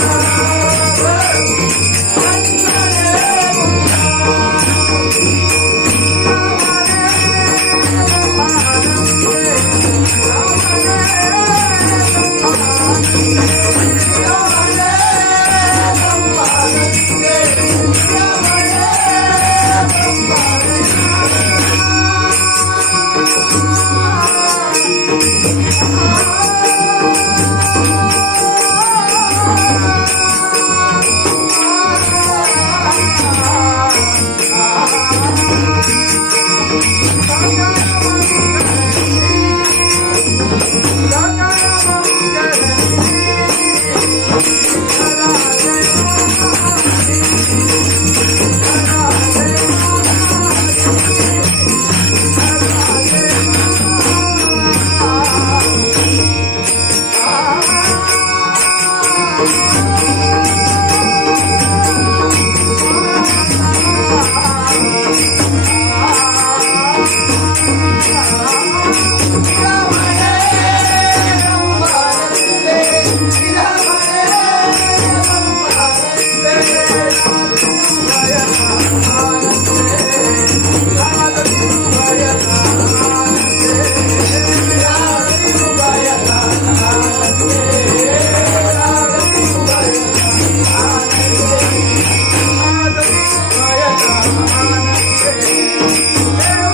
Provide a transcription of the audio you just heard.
Ah! Yeah. Yeah.